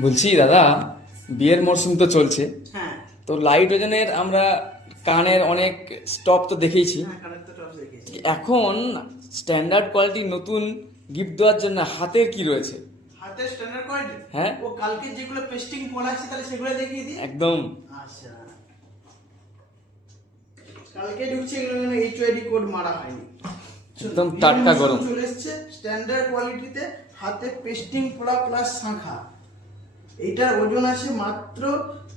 বলছি দাদা, বিয়ের মরশুম তো চলছে, হ্যাঁ তো লাইট ওজনের আমরা কানের অনেক স্টপ তো দেখেইছি। হ্যাঁ কানের তো টপস দেখেছি। এখন স্ট্যান্ডার্ড কোয়ালিটির নতুন গিফট দেওয়ার জন্য হাতের কি রয়েছে? হাতের স্ট্যান্ডার্ড কোয়ালিটি। হ্যাঁ। ও কালকে যেগুলো পেস্টিং করা আছে তাহলে সেগুলো দেখিয়ে দিই। একদম। আচ্ছা, কালকে ঢুকছে এগুলো মানে এইচওআইডি কোড মারা হয়নি। একদম টাটকা গরম। চলে এসেছে স্ট্যান্ডার্ড কোয়ালিটিতে, হাতে পেস্টিং পড়া প্লাস শাঁখা। এটার ওজন আছে মাত্র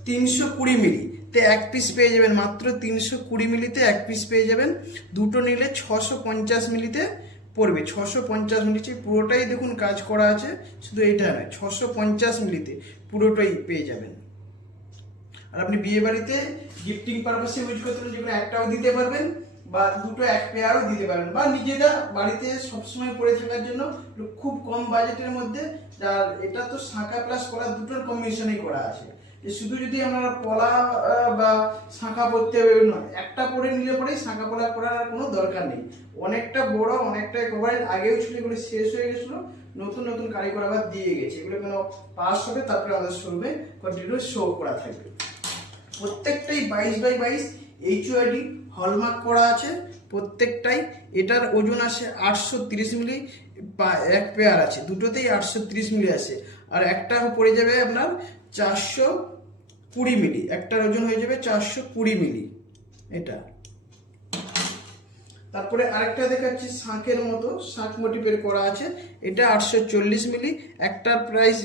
320 মিলি তে এক পিস পেয়ে যাবেন। মাত্র 320 মিলিতে এক পিস পেয়ে যাবেন। দুটো নিলে 650 মিলিতে পড়বে। 650 মিলিতে পুরোটাই দেখুন কাজ করা আছে, শুধু এইটা নয়, 650 মিলিতে পুরোটাই পেয়ে যাবেন। আর আপনি বিয়ে বাড়িতে গিফটিং পারপাসে ইউজ করতে পারেন, যেগুলো একটাও দিতে পারবেন বা দুটো এক পেয়ারও দিতে পারবেন, বা নিজেরা বাড়িতে সবসময় পরে থাকার জন্য খুব কম বাজেটের মধ্যে। যার এটা তো শাঁখা প্লাস পলা দুটোর কম্বিনেশনেই করা আছে। যে শুধু যদি আমরা পলা বা শাঁখা পরতে হবে নয়, একটা পরে নিলে পরেই শাঁখা পলা করার আর কোনো দরকার নেই। অনেকটা বড়, অনেকটা কভারেজ আগেও ছিল, এগুলো শেষ হয়ে গেছিলো, নতুন নতুন কারিগর আবার দিয়ে গেছে। এগুলো কোনো পাস হবে, তারপরে আমাদের শোরুমে কন্টিনিউ শো করা থাকবে। প্রত্যেকটাই 22x22 এইচওআইডি হলমার্ক করা আছে প্রত্যেকটাই। এটার ওজন আসে 830 মিলি, এক পেয়ার আছে, দুটোতেই 830 মিলি আছে। আর একটা পড়ে যাবে আপনার 420 মিলি, একটার ওজন হয়ে যাবে 420 মিলি এটা। তারপরে আরেকটা দেখাচ্ছি শাঁখের মতো, শাঁখ মোটিভের করা আছে। এটা 840 মিলি, একটার প্রাইস,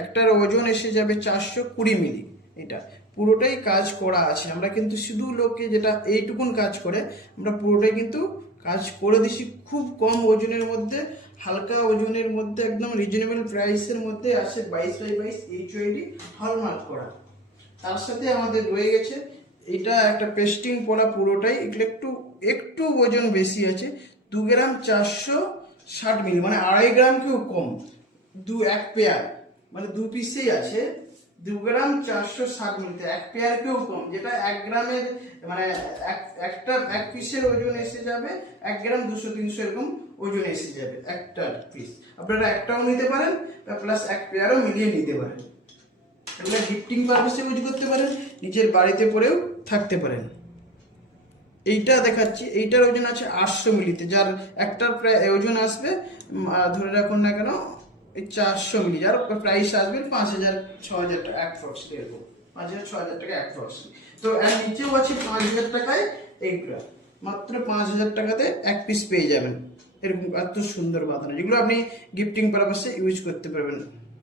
একটার ওজন এসে যাবে 420 মিলি। এটা পুরোটাই কাজ করা আছে। আমরা কিন্তু শুধু লোকে যেটা এইটুকুন কাজ করে, আমরা পুরোটাই কিন্তু কাজ করে দিছি খুব কম ওজনের মধ্যে, হালকা ওজনের মধ্যে, একদম রিজনেবল প্রাইসের মধ্যে আছে। 22x22 এইচওআইডি হলমার্ক করা। তার সাথে আমাদের রয়ে গেছে এটা একটা পেস্টিং পড়া পুরোটাই। এগুলো একটু একটু ওজন বেশি আছে, 2 গ্রাম 460 মিলি, মানে 2.5 গ্রাম কেউ কম। এক পেয়ার মানে দু পিসেই আছে, 2 গ্রাম 460 মিলিতে এক পেয়ার কেউ কম। যেটা 1 গ্রামের মানে একটা এক পিসের ওজন এসে যাবে 1 গ্রাম 200-300 এরকম ওজন এসে যাবে একটা পিস। আপনারা একটাও নিতে পারেন প্লাস এক পেয়ারও মিলিয়ে নিতে পারেন। এগুলো গিফটিং পারপাসে ইউজ করতে পারেন, নিজের বাড়িতে পরেও থাকতে পারেন। এইটা দেখাচ্ছি, এইটার ওজন আছে 800 মিলিতে, যার একটার প্রায় ওজন আসবে ধরে রাখুন না কেন এই 400 মিলি, যার প্রাইস আসবে 5000-6000 টাকা অ্যাপ্রক্স, এরকম 5000-6000 টাকা অ্যাপ্রক্স। তো এর নিচেও আছে 5000 টাকায় এইগুলো, মাত্র 5000 টাকাতে এক পিস পেয়ে যাবেন। এরকম এত সুন্দর বাঁধানো, যেগুলো আপনি গিফটিং পারপাসে ইউজ করতে পারবেন।